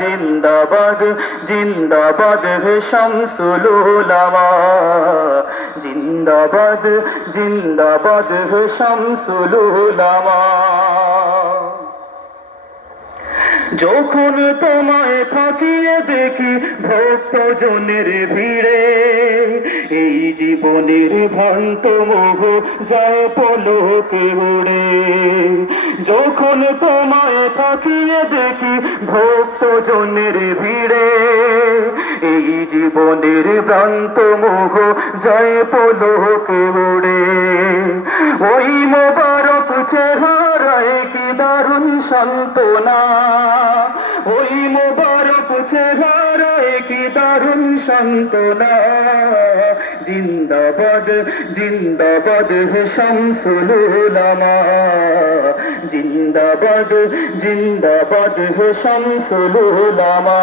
জিন্দাবাদ জিন্দাবাদ হে শামসুল উলামা, জিন্দাবাদ জিন্দাবাদ হে শামসুল উলামা। যখন তোমায় থাকিয়ে দেখি ভক্তজনের ভিড়ে, এই জীবনের ভ্রান্ত মোহ যায় পলকে উড়ে। যখন তোমায় থাকিয়ে দেখি ভক্তজনের ভিড়ে, এই জীবনের ভ্রান্ত মোহ যায় পলকে উড়ে। ওই মোবারক চেহারায় কি দারুণ সান্ত্বনা, ওই মোবারক চেহারায় কি দারুণ সান্ত্বনা। জিন্দাবাদ জিন্দাবাদ হে শামসুল উলামা, জিন্দাবাদ জিন্দাবাদ হে শামসুল উলামা।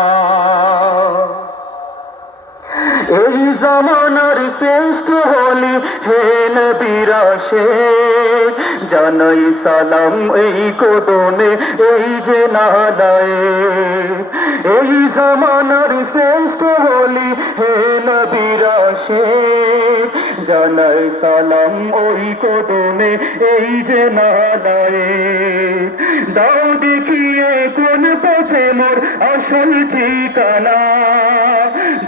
এই জামানার শ্রেষ্ঠ হলি হে নবীর আশিক, জানাই সালাম এই কদমে এই যে নালায়ে। এই জামানার শ্রেষ্ঠ হলি হে নবীর আশিক, জানাই সালাম ওই কদমে এই যে নালায়ে। দাও দেখিয়ে কোন পথে মোর আসল ঠিকানা,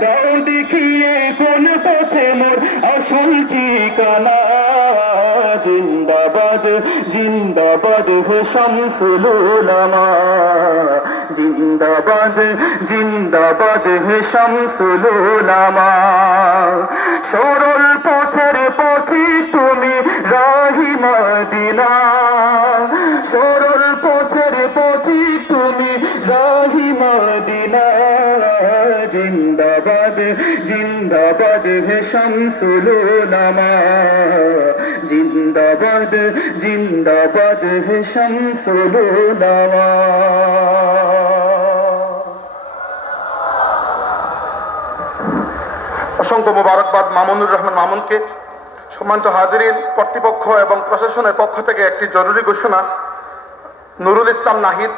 দাও দেখিয়ে কোন পথে মোর আসল ঠিকানা। জিন্দাবাদ জিন্দাবাদ হে শামসুল উলামা, জিন্দাবাদ জিন্দাবাদ হে শামসুল উলামা। সরল পথের পথি তুমি রাহি মদিনা, সরল পথের পথি তুমি রাহি মদিনা। জিন্দাবাদ জিন্দাবাদ হে শামসুল উলামা, জিন্দাবাদ জিন্দাবাদ হে শামসুল উলামা। অসংখ্য মোবারকবাদ মামুনুর রহমান মামুনকে। সম্মানিত হাজিরিন, কর্তৃপক্ষ এবং প্রশাসনের পক্ষ থেকে একটি জরুরি ঘোষণা। নুরুল ইসলাম নাহিদ